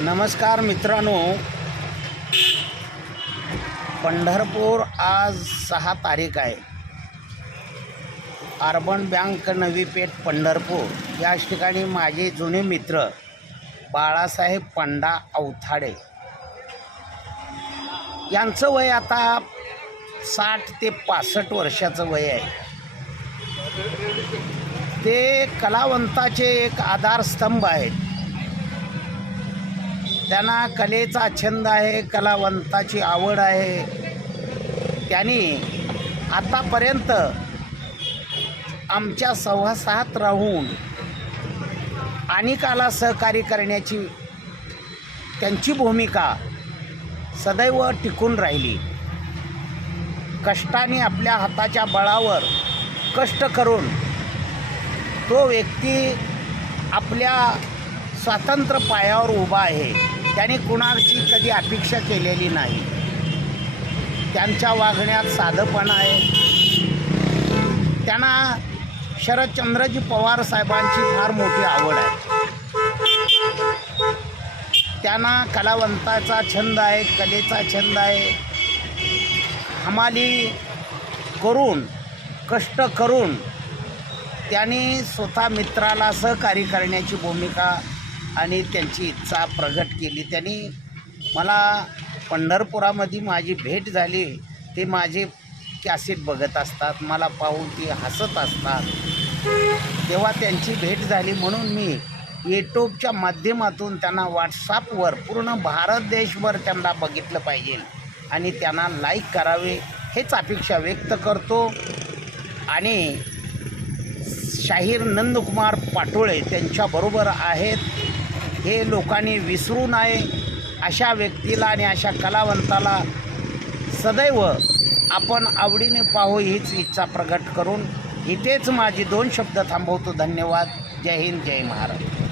नमस्कार मित्रांनो. पंढरपूर आज सहा तारीख आहे. Urban bank Navi Peth Pandharpur. याच ठिकाणी माझे जुने मित्र बाळासाहेब पंडा अवथाडे. यांचं वय आता साठ ते पासष्ट वर्षाचं वय आहे. ते कलावंताचे एक आधारस्तंभ आहेत. त्यांना कलेचा छंद आहे कलावंताची आवड आहे. त्यांनी आतापर्यंत आमच्या सहवासात राहून अनेकाला सहकार्य करण्याची त्यांची भूमिका सदैव टिकून राहिली. कष्टाने आपल्या हाताच्या बळावर कष्ट करून तो व्यक्ती आपल्या स्वातंत्र्य पायावर उभा आहे. त्याने कुणाची कधी अपेक्षा केलेली नाही. त्यांच्या वागण्यात साधंपणा आहे. त्यांना शरदचंद्रजी पवार साहेबांची फार मोठी आवड आहे. त्यांना कलावंताचा छंद आहे कलेचा छंद आहे. हमाली करून कष्ट करून त्यांनी स्वतः मित्राला सहकार्य करण्याची भूमिका आणि त्यांची इच्छा प्रगट केली. त्यांनी मला पंढरपुरामध्ये माझी भेट झाली. ते माझे कॅसेट बघत असतात मला पाहून ते हसत असतात. तेव्हा त्यांची भेट झाली म्हणून मी यूट्यूबच्या माध्यमातून त्यांना व्हॉट्सअपवर पूर्ण भारत देशभर त्यांना बघितलं पाहिजे आणि त्यांना लाईक करावे हेच अपेक्षा व्यक्त करतो. आणि शाहीर नंदकुमार पाटोळे त्यांच्याबरोबर आहेत. हे लोकांनी विसरू नये अशा व्यक्तीला आणि अशा कलावंताला सदैव आपण आवडीने पाहू हीच इच्छा प्रकट करून इथेच माझी दोन शब्द थांबवतो. धन्यवाद. जय हिंद. जय महाराज